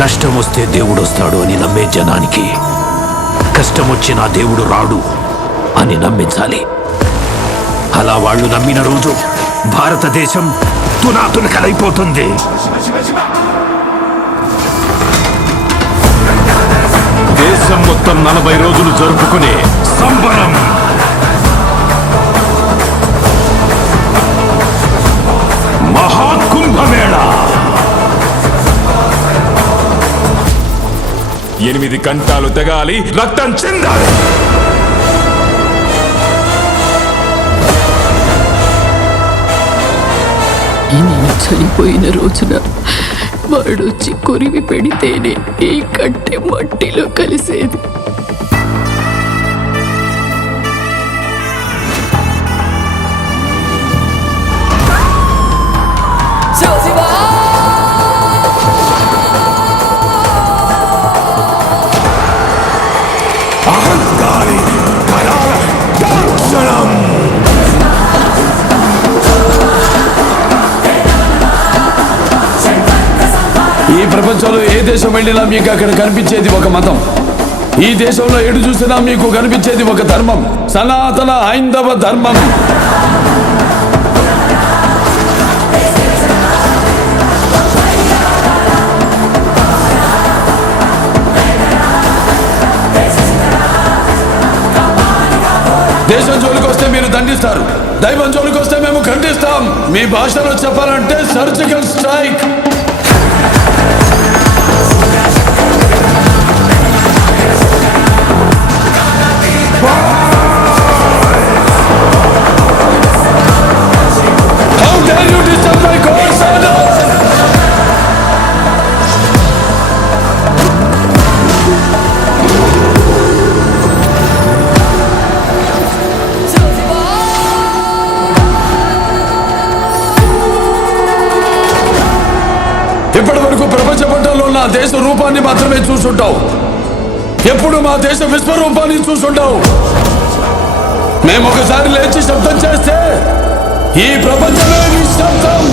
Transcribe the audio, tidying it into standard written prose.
కష్టం వస్తే దేవుడు వస్తాడు అని నమ్మే జనానికి కష్టం వచ్చినా దేవుడు రాడు అని నమ్మించాలి. అలా వాళ్ళు నమ్మిన రోజు భారతదేశం తునాతునకలైపోతుంది. దేశం మొత్తం 40 రోజులు జరుపుకునే సంబరం, మహాకుంభమేళ. 8 గంటలు తెగాలి, రక్తం చెందాలి. నేను చనిపోయిన రోజున వాడొచ్చి కొరివి పెడితేనే ఈ కట్టె మట్టిలో కలిసేది. అహంకారి కరాల దర్శనం. ఈ ప్రపంచంలో ఏ దేశం వెళ్ళినా మీకు అక్కడ కనిపించేది ఒక మతం. ఈ దేశంలో ఎటు చూసినా మీకు కనిపించేది ఒక ధర్మం, సనాతన హైందవ ధర్మం. దేశం జోలికి వస్తే మీరు దండిస్తారు, దైవం జోలికి వస్తే మేము ఖండిస్తాం. మీ భాషలో చెప్పాలంటే surgical strike. How dare you disturb my course order? ఇప్పటి వరకు ప్రపంచ పటంలో ఉన్న దేశ రూపాన్ని మాత్రమే చూసుంటావు. ఎప్పుడు మా దేశ విశ్వరూపాన్ని చూసుంటావు. మేము ఒకసారి లేచి శబ్దం చేస్తే ఈ ప్రపంచమే నిశ్శబ్దం.